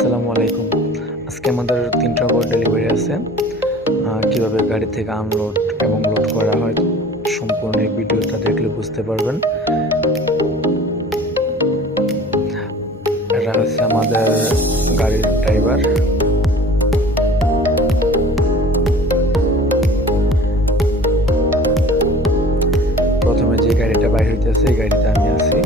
আসসালামু আলাইকুম। আজকে আমাদের 3টা করে ডেলিভারি আছে। কিভাবে গাড়ি থেকে আনলোড এবং লোড করা হয় সম্পূর্ণ এই ভিডিওটা দেখলে বুঝতে পারবেন। এরা হচ্ছে আমাদের গাড়ির ড্রাইভার। প্রথমে যে গাড়িটা বাইর হইতেছে এই গাড়িতে আমি আছি।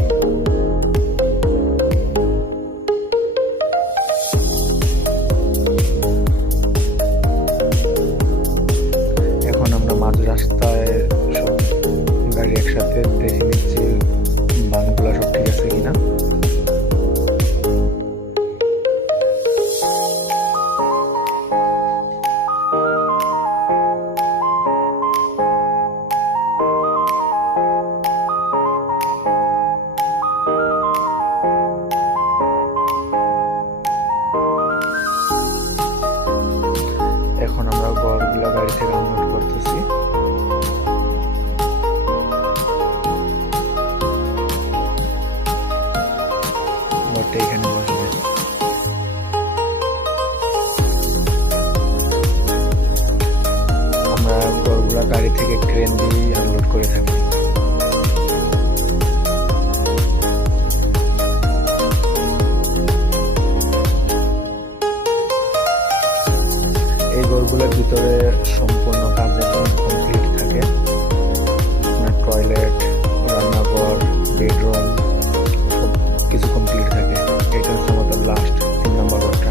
এখন আমরা মাঝ রাস্তায় সব গাড়ি একসাথে দেখে নিচ্ছি বানগুলো সব ঠিক আছে কিনা। এখন আমরা গড়গুলো গাড়ি থেকে আনলোড করতেছি। গড়টা এখানে বসবে। আমরা গড়গুলো গাড়ি থেকে ক্রেন দিয়ে আনলোড করে থাকি। এই গড়গুলোর ভিতরে সম্পূর্ণ কাজ একদম কমপ্লিট থাকে। টয়লেট, রান্নাঘর, বেডরুম সব কিছু কমপ্লিট থাকে। এটা হচ্ছে আমাদের লাস্ট 3 নম্বর ঘরটা।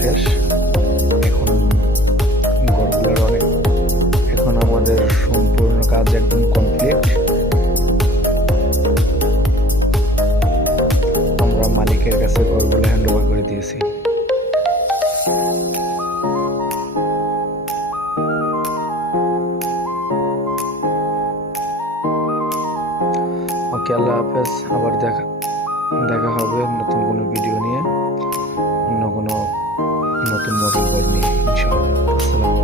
শেষ। এখন আমাদের সম্পূর্ণ কাজ একদম কমপ্লিট। আমরা মালিকের কাছে ঘরগুলো হ্যান্ড ওভার করে দিয়েছি। ওকে, আল্লাহ হাফেজ। আবার দেখা হবে নতুন কোনো ভিডিও নিয়ে, অন্য কোনো নতুন মডেল নিয়ে ইনশাআল্লাহ। আসসালামু আলাইকুম।